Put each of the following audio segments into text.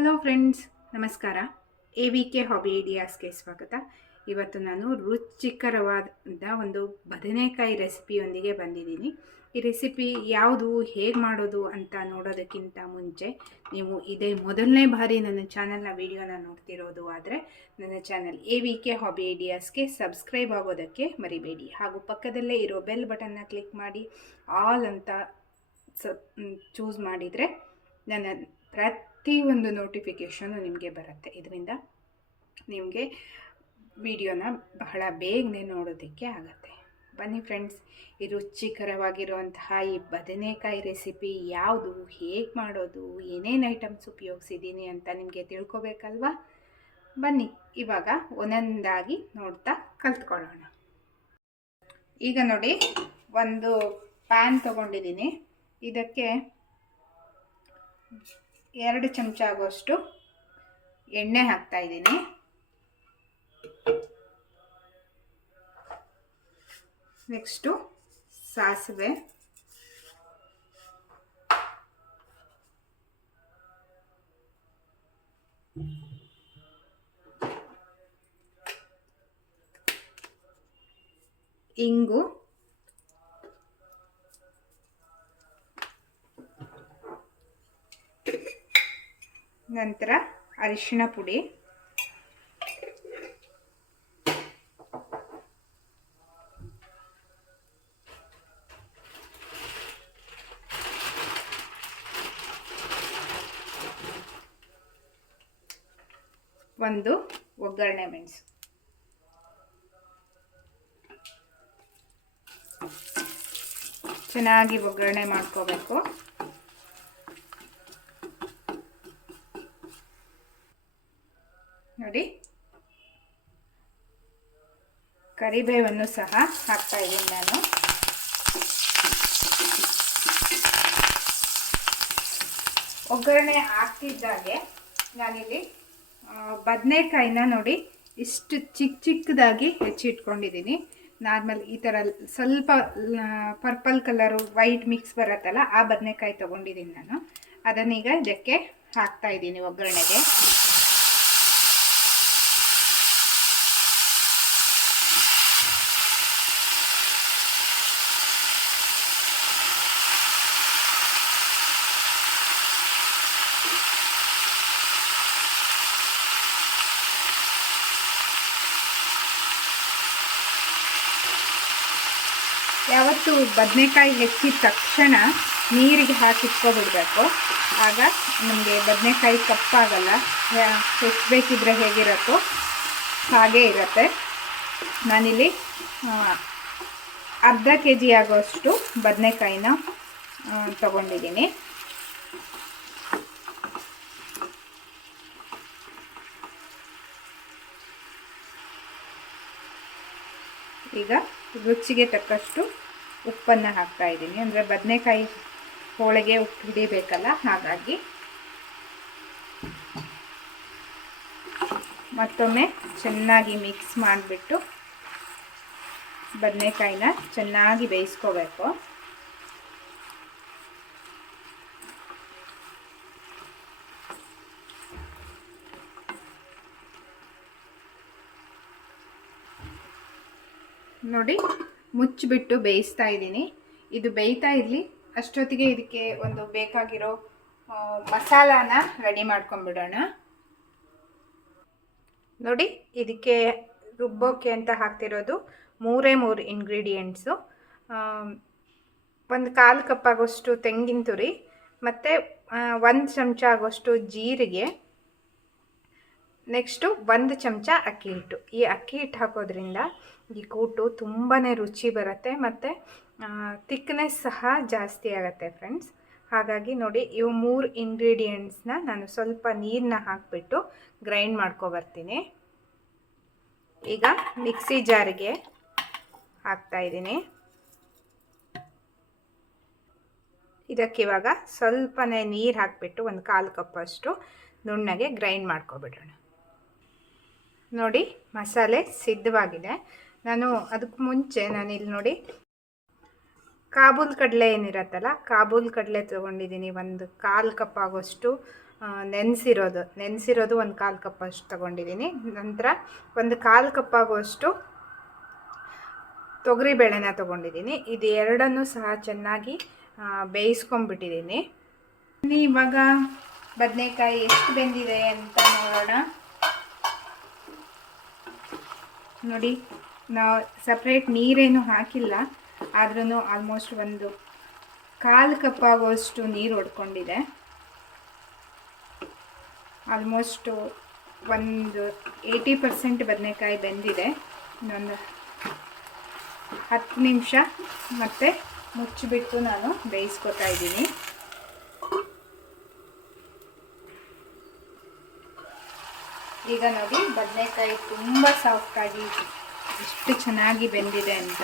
Hello friends ನಮಸ್ಕಾರ. A V K hobby ಐಡಿಯಾಸ್ಗೆ ಸ್ವಾಗತ. ಇವತ್ತು ನಾನು ರುಚಿಕರವಾದ ಒಂದು ಬದನೆಕಾಯಿ ರೆಸಿಪಿಯೊಂದಿಗೆ ಬಂದಿದ್ದೀನಿ. ಈ ರೆಸಿಪಿ ಯಾವುದು, ಹೇಗೆ ಮಾಡೋದು ಅಂತ ನೋಡೋದಕ್ಕಿಂತ ಮುಂಚೆ ನೀವು ಇದೇ ಮೊದಲನೇ ಬಾರಿ ನನ್ನ ಚಾನಲ್ನ ವಿಡಿಯೋನ ನೋಡ್ತಿರೋದು ಆದರೆ ನನ್ನ channel A V K hobby ಐಡಿಯಾಸ್ಗೆ subscribe ಆಗೋದಕ್ಕೆ ಮರಿಬೇಡಿ. ಹಾಗೂ ಪಕ್ಕದಲ್ಲೇ ಇರೋ ಬೆಲ್ ಬಟನ್ನ ಕ್ಲಿಕ್ ಮಾಡಿ, ಆಲ್ ಅಂತ ಸ ಚೂಸ್ ಮಾಡಿದರೆ ನನ್ನ ಪ್ರತಿಯೊಂದು ನೋಟಿಫಿಕೇಷನು ನಿಮಗೆ ಬರುತ್ತೆ. ಇದರಿಂದ ನಿಮಗೆ ವಿಡಿಯೋನ ಬಹಳ ಬೇಗನೆ ನೋಡೋದಕ್ಕೆ ಆಗುತ್ತೆ. ಬನ್ನಿ ಫ್ರೆಂಡ್ಸ್ ಈ ರುಚಿಕರವಾಗಿರುವಂತಹ ಈ ಬದನೆಕಾಯಿ ರೆಸಿಪಿ ಯಾವುದು, ಹೇಗೆ ಮಾಡೋದು, ಏನೇನು ಐಟಮ್ಸ್ ಉಪಯೋಗಿಸಿದ್ದೀನಿ ಅಂತ ನಿಮಗೆ ತಿಳ್ಕೊಬೇಕಲ್ವಾ? ಬನ್ನಿ, ಇವಾಗ ಒಂದೊಂದಾಗಿ ನೋಡ್ತಾ ಕಲ್ತ್ಕೊಳ್ಳೋಣ. ಈಗ ನೋಡಿ, ಒಂದು ಪ್ಯಾನ್ ತಗೊಂಡಿದ್ದೀನಿ ಇದಕ್ಕೆ ಎರಡು ಚಮಚ ಆಗುವಷ್ಟು ಎಣ್ಣೆ ಹಾಕ್ತಾ ಇದ್ದೀನಿ. ನೆಕ್ಸ್ಟು ಸಾಸಿವೆ. ಇಂಗು. ನಂತರ ಅರಿಶಿನ ಪುಡಿ. ಒಂದು ಒಗ್ಗರಣೆ ಮೆಣಸು. ಚೆನ್ನಾಗಿ ಒಗ್ಗರಣೆ ಮಾಡ್ಕೋಬೇಕು. ನೋಡಿ. ಕರಿಬೇವನ್ನು ಸಹ ಹಾಕ್ತಾ ಇದ್ದೀನಿ ನಾನು. ಒಗ್ಗರಣೆ ಹಾಕ್ತಿದ್ದಾಗೆ ನಾನಿಲ್ಲಿ ಬದನೆಕಾಯಿನ ನೋಡಿ ಇಷ್ಟು ಚಿಕ್ಕ ಚಿಕ್ಕದಾಗಿ ಹೆಚ್ಚಿಟ್ಕೊಂಡಿದ್ದೀನಿ ನಾರ್ಮಲ್ ಈ ಥರ ಸ್ವಲ್ಪ ಪರ್ಪಲ್ ಕಲರು ವೈಟ್ ಮಿಕ್ಸ್ ಬರುತ್ತಲ್ಲ ಆ ಬದನೆಕಾಯಿ ತೊಗೊಂಡಿದ್ದೀನಿ ನಾನು. ಅದನ್ನೀಗ ಇದಕ್ಕೆ ಹಾಕ್ತಾ ಇದ್ದೀನಿ ಒಗ್ಗರಣೆಗೆ. ಯಾವತ್ತು ಬದನೆಕಾಯಿ ಹೆಚ್ಚಿದ ತಕ್ಷಣ ನೀರಿಗೆ ಹಾಕಿ ಇಟ್ಕೊಬಿಡ್ಬೇಕು. ಆಗ ನಮಗೆ ಬದನೆಕಾಯಿ ಕಪ್ಪಾಗಲ್ಲ. ಹೆಚ್ಚಬೇಕಿದ್ರೆ ಹೇಗಿರುತ್ತೋ ಹಾಗೇ ಇರುತ್ತೆ. ನಾನಿಲ್ಲಿ ಅರ್ಧ ಕೆ ಜಿ ಆಗೋಷ್ಟು ಬದನೆಕಾಯಿನ ತಗೊಂಡಿದ್ದೀನಿ. ಈಗ ರುಚಿಗೆ ತಕ್ಕಷ್ಟು ಉಪ್ಪನ್ನು ಹಾಕ್ತಾ ಇದ್ದೀನಿ. ಅಂದರೆ ಬದನೆಕಾಯಿ ಹೋಳಿಗೆ ಉಪ್ಪು ಹಿಡಿಬೇಕಲ್ಲ, ಹಾಗಾಗಿ. ಮತ್ತೊಮ್ಮೆ ಚೆನ್ನಾಗಿ ಮಿಕ್ಸ್ ಮಾಡಿಬಿಟ್ಟು ಬದನೆಕಾಯಿನ ಚೆನ್ನಾಗಿ ಬೇಯಿಸ್ಕೋಬೇಕು. ನೋಡಿ, ಮುಚ್ಚಿಬಿಟ್ಟು ಬೇಯಿಸ್ತಾ ಇದ್ದೀನಿ. ಇದು ಬೇಯ್ತಾ ಇರಲಿ. ಅಷ್ಟೊತ್ತಿಗೆ ಇದಕ್ಕೆ ಒಂದು ಬೇಕಾಗಿರೋ ಮಸಾಲಾನ ರೆಡಿ ಮಾಡ್ಕೊಂಡ್ಬಿಡೋಣ. ನೋಡಿ, ಇದಕ್ಕೆ ರುಬ್ಬೋಕೆ ಅಂತ ಹಾಕ್ತಿರೋದು ಮೂರೇ ಮೂರು ಇಂಗ್ರೀಡಿಯೆಂಟ್ಸು ಒಂದು ಕಾಲು ಕಪ್ ಆಗೋಷ್ಟು ತೆಂಗಿನ ತುರಿ, ಮತ್ತು ಒಂದು ಚಮಚ ಆಗೋಷ್ಟು ಜೀರಿಗೆ, ನೆಕ್ಸ್ಟು ಒಂದು ಚಮಚ ಅಕ್ಕಿ ಹಿಟ್ಟು. ಈ ಅಕ್ಕಿ ಹಿಟ್ಟು ಹಾಕೋದ್ರಿಂದ ಈ ಕೂಟು ತುಂಬಾ ರುಚಿ ಬರುತ್ತೆ ಮತ್ತು ತಿಕ್ನೆಸ್ ಸಹ ಜಾಸ್ತಿ ಆಗುತ್ತೆ ಫ್ರೆಂಡ್ಸ್ ಹಾಗಾಗಿ ನೋಡಿ, ಇವು ಮೂರು ಇಂಗ್ರೀಡಿಯೆಂಟ್ಸ್ನ ನಾನು ಸ್ವಲ್ಪ ನೀರನ್ನ ಹಾಕಿಬಿಟ್ಟು ಗ್ರೈಂಡ್ ಮಾಡ್ಕೊಬರ್ತೀನಿ ಈಗ ಮಿಕ್ಸಿ ಜಾರಿಗೆ ಹಾಕ್ತಾಯಿದ್ದೀನಿ ಇದಕ್ಕಿವಾಗ ಸ್ವಲ್ಪನೇ ನೀರು ಹಾಕಿಬಿಟ್ಟು ಒಂದು ಕಾಲು ಕಪ್ಪಷ್ಟು ನುಣ್ಣಗೆ ಗ್ರೈಂಡ್ ಮಾಡ್ಕೊಬಿಡೋಣ. ನೋಡಿ, ಮಸಾಲೆ ಸಿದ್ಧವಾಗಿದೆ. ನಾನು ಅದಕ್ಕೆ ಮುಂಚೆ ನಾನು ಇಲ್ಲಿ ನೋಡಿ ಕಾಬೂಲ್ ಕಡಲೆ ಏನಿರತ್ತಲ್ಲ, ಕಾಬೂಲ್ ಕಡಲೆ ತೊಗೊಂಡಿದ್ದೀನಿ ಒಂದು ಕಾಲು ಕಪ್ ಆಗೋಷ್ಟು ನೆನೆಸಿರೋದು. ನೆನೆಸಿರೋದು ಒಂದು ಕಾಲು ಕಪ್ ಅಷ್ಟು ತೊಗೊಂಡಿದ್ದೀನಿ. ನಂತರ ಒಂದು ಕಾಲು ಕಪ್ ಆಗುವಷ್ಟು ತೊಗರಿ ಬೇಳೆನ ತೊಗೊಂಡಿದ್ದೀನಿ. ಇದು ಎರಡನ್ನೂ ಸಹ ಚೆನ್ನಾಗಿ ಬೇಯಿಸ್ಕೊಂಬಿಟ್ಟಿದ್ದೀನಿ ಇವಾಗ ಬದನೆಕಾಯಿ ಎಷ್ಟು ಬೆಂದಿದೆ ಅಂತ ನೋಡೋಣ. ನೋಡಿ. ನಾವು ಸಪ್ರೇಟ್ ನೀರೇನು ಹಾಕಿಲ್ಲ ಆದ್ರೂ ಆಲ್ಮೋಸ್ಟ್ ಒಂದು ಕಾಲು ಕಪ್ ಆಗುವಷ್ಟು ನೀರು ಹೊಡ್ಕೊಂಡಿದೆ ಆಲ್ಮೋಸ್ಟು ಒಂದು ಏಯ್ಟಿ ಪರ್ಸೆಂಟ್ ಬದನೆಕಾಯಿ ಬೆಂದಿದೆ. ಇನ್ನೊಂದು ಹತ್ತು ನಿಮಿಷ ಮತ್ತೆ ಮುಚ್ಚಿಬಿಟ್ಟು ನಾನು ಬೇಯಿಸ್ಕೊತಾ ಇದ್ದೀನಿ. ಈಗ ನೋಡಿ ಬದನೆಕಾಯಿ ತುಂಬ ಸಾಫ್ಟಾಗಿ ಎಷ್ಟು ಚೆನ್ನಾಗಿ ಬೆಂದಿದೆ ಅಂತ.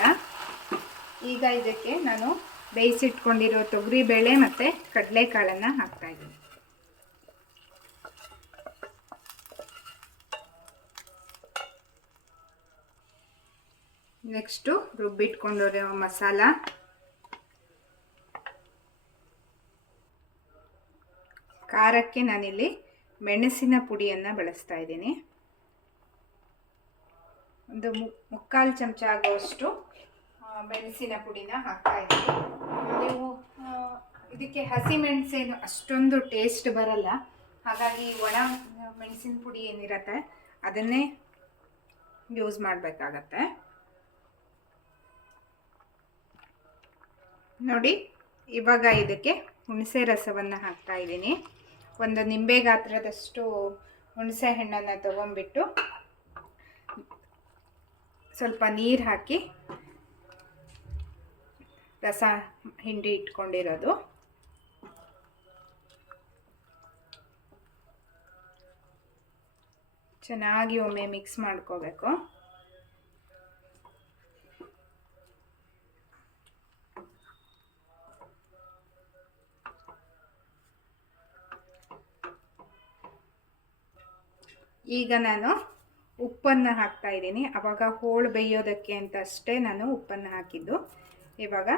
ಈಗ ಇದಕ್ಕೆ ನಾನು ಬೇಯಿಸಿಟ್ಕೊಂಡಿರೋ ತೊಗರಿ ಬೇಳೆ ಮತ್ತು ಕಡಲೆಕಾಳನ್ನು ಹಾಕ್ತಾ ಇದ್ದೀನಿ. ನೆಕ್ಸ್ಟು ರುಬ್ಬಿಟ್ಕೊಂಡಿರೋ ಮಸಾಲ. ಖಾರಕ್ಕೆ ನಾನಿಲ್ಲಿ ಮೆಣಸಿನ ಪುಡಿಯನ್ನು ಬಳಸ್ತಾ ಇದ್ದೀನಿ. ಒಂದು ಮುಕ್ಕಾಲು ಚಮಚ ಆಗುವಷ್ಟು ಮೆಣಸಿನ ಪುಡಿನ ಹಾಕ್ತಾ ಇದ್ದೀವಿ ನೀವು ಇದಕ್ಕೆ ಹಸಿ ಮೆಣಸೇನು ಅಷ್ಟೊಂದು ಟೇಸ್ಟ್ ಬರಲ್ಲ. ಹಾಗಾಗಿ ಒಣ ಮೆಣಸಿನ ಪುಡಿ ಏನಿರತ್ತೆ, ಅದನ್ನೇ ಯೂಸ್ ಮಾಡಬೇಕಾಗತ್ತೆ. ನೋಡಿ, ಇವಾಗ ಇದಕ್ಕೆ ಹುಣಸೆ ರಸವನ್ನು ಹಾಕ್ತಾ ಇದ್ದೀನಿ. ಒಂದು ನಿಂಬೆ ಗಾತ್ರದಷ್ಟು ಹುಣಸೆ ಹಣ್ಣನ್ನು ತಗೊಂಡ್ಬಿಟ್ಟು ಸ್ವಲ್ಪ ನೀರು ಹಾಕಿ ರಸ ಹಿಂಡಿ ಇಟ್ಕೊಂಡಿರೋದು. ಚೆನ್ನಾಗಿ ಒಮ್ಮೆ ಮಿಕ್ಸ್ ಮಾಡ್ಕೋಬೇಕು. ಈಗ ನಾನು ಉಪ್ಪನ್ನು ಹಾಕ್ತಾ ಇದ್ದೀನಿ. ಆವಾಗ ಹೋಳು ಬೇಯೋದಕ್ಕೆ ಅಂತ ಅಷ್ಟೇ ನಾನು ಉಪ್ಪನ್ನು ಹಾಕಿದ್ದು. ಇವಾಗ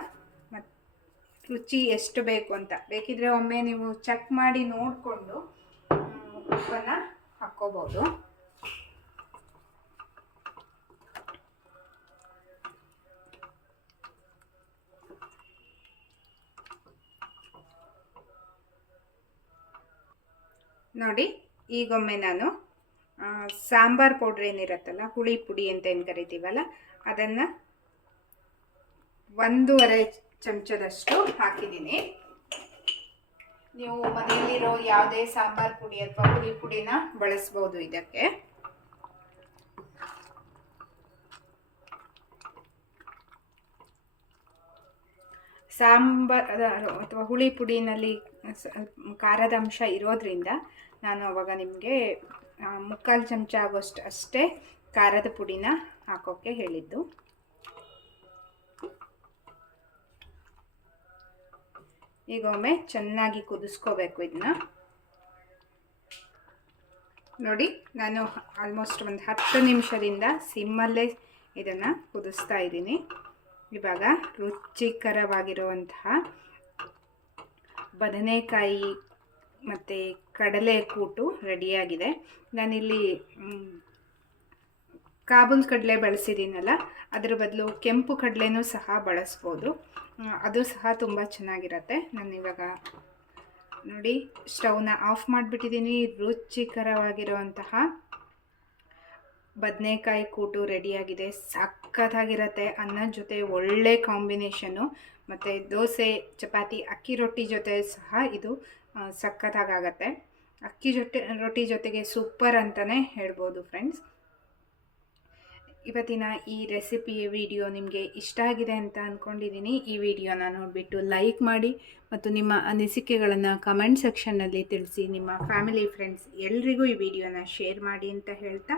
ಮತ್ತು ರುಚಿ ಎಷ್ಟು ಬೇಕು ಅಂತ. ಬೇಕಿದ್ರೆ ಒಮ್ಮೆ ನೀವು ಚೆಕ್ ಮಾಡಿ ನೋಡಿಕೊಂಡು ಉಪ್ಪನ್ನು ಹಾಕ್ಕೋಬೋದು. ನೋಡಿ, ಈಗೊಮ್ಮೆ ನಾನು ಸಾಂಬಾರ್ ಪೌಡ್ರ್ ಏನಿರುತ್ತಲ್ಲ, ಹುಳಿ ಪುಡಿ ಅಂತ ಏನು ಕರಿತೀವಲ್ಲ, ಅದನ್ನು ಒಂದೂವರೆ ಚಮಚದಷ್ಟು ಹಾಕಿದ್ದೀನಿ. ನೀವು ಮನೆಯಲ್ಲಿರೋ ಯಾವುದೇ ಸಾಂಬಾರ್ ಪುಡಿ ಅಥವಾ ಹುಳಿ ಪುಡಿನ ಬಳಸ್ಬೋದು ಇದಕ್ಕೆ. ಸಾಂಬಾರ್ ಅಥವಾ ಹುಳಿ ಪುಡಿನಲ್ಲಿ ಖಾರದ ಅಂಶ ಇರೋದ್ರಿಂದ ನಾನು ಅವಾಗ ನಿಮಗೆ ಮುಕ್ಕಾಲು ಚಮಚ ಆಗೋಷ್ಟು ಅಷ್ಟೇ ಖಾರದ ಪುಡಿನ ಹಾಕೋಕ್ಕೆ ಹೇಳಿದ್ದು. ಈಗ ಒಮ್ಮೆ ಚೆನ್ನಾಗಿ ಕುದಿಸ್ಕೋಬೇಕು ಇದನ್ನ. ನೋಡಿ, ನಾನು ಆಲ್ಮೋಸ್ಟ್ ಒಂದು ಹತ್ತು ನಿಮಿಷದಿಂದ ಸಿಮ್ಮಲ್ಲೇ ಇದನ್ನು ಕುದಿಸ್ತಾ ಇದ್ದೀನಿ. ಇವಾಗ ರುಚಿಕರವಾಗಿರುವಂತಹ ಬದನೆಕಾಯಿ ಮತ್ತು ಕಡಲೆ ಕೂಟು ರೆಡಿಯಾಗಿದೆ. ನಾನಿಲ್ಲಿ ಕಾಬೂಲ್ ಕಡಲೆ ಬಳಸಿದ್ದೀನಲ್ಲ, ಅದರ ಬದಲು ಕೆಂಪು ಕಡಲೆನೂ ಸಹ ಬಳಸ್ಬೋದು. ಅದು ಸಹ ತುಂಬ ಚೆನ್ನಾಗಿರತ್ತೆ. ನಾನು ಇವಾಗ ನೋಡಿ, ಸ್ಟವ್ನ ಆಫ್ ಮಾಡಿಬಿಟ್ಟಿದ್ದೀನಿ. ರುಚಿಕರವಾಗಿರುವಂತಹ ಬದನೆಕಾಯಿ ಕೂಟು ರೆಡಿಯಾಗಿದೆ. ಸಖತ್ತಾಗಿರತ್ತೆ. ಅನ್ನದ ಜೊತೆ ಒಳ್ಳೆ ಕಾಂಬಿನೇಷನು ಮತ್ತು ದೋಸೆ, ಚಪಾತಿ, ಅಕ್ಕಿ ರೊಟ್ಟಿ ಜೊತೆ ಸಹ ಇದು ಸಖತ್ತಾಗತ್ತೆ ಅಕ್ಕಿ ಜೊತೆ, ರೊಟ್ಟಿ ಜೊತೆಗೆ ಸೂಪರ್ ಅಂತಲೇ ಹೇಳ್ಬೋದು ಫ್ರೆಂಡ್ಸ್. ಇವತ್ತಿನ ಈ ರೆಸಿಪಿ ವಿಡಿಯೋ ನಿಮಗೆ ಇಷ್ಟ ಆಗಿದೆ ಅಂತ ಅಂದ್ಕೊಂಡಿದ್ದೀನಿ ಈ ವಿಡಿಯೋನ ನೋಡಿಬಿಟ್ಟು ಲೈಕ್ ಮಾಡಿ ಮತ್ತು ನಿಮ್ಮ ಅನಿಸಿಕೆಗಳನ್ನು ಕಮೆಂಟ್ ಸೆಕ್ಷನ್ನಲ್ಲಿ ತಿಳಿಸಿ. ನಿಮ್ಮ ಫ್ಯಾಮಿಲಿ, ಫ್ರೆಂಡ್ಸ್ ಎಲ್ರಿಗೂ ಈ ವಿಡಿಯೋನ ಶೇರ್ ಮಾಡಿ ಅಂತ ಹೇಳ್ತಾ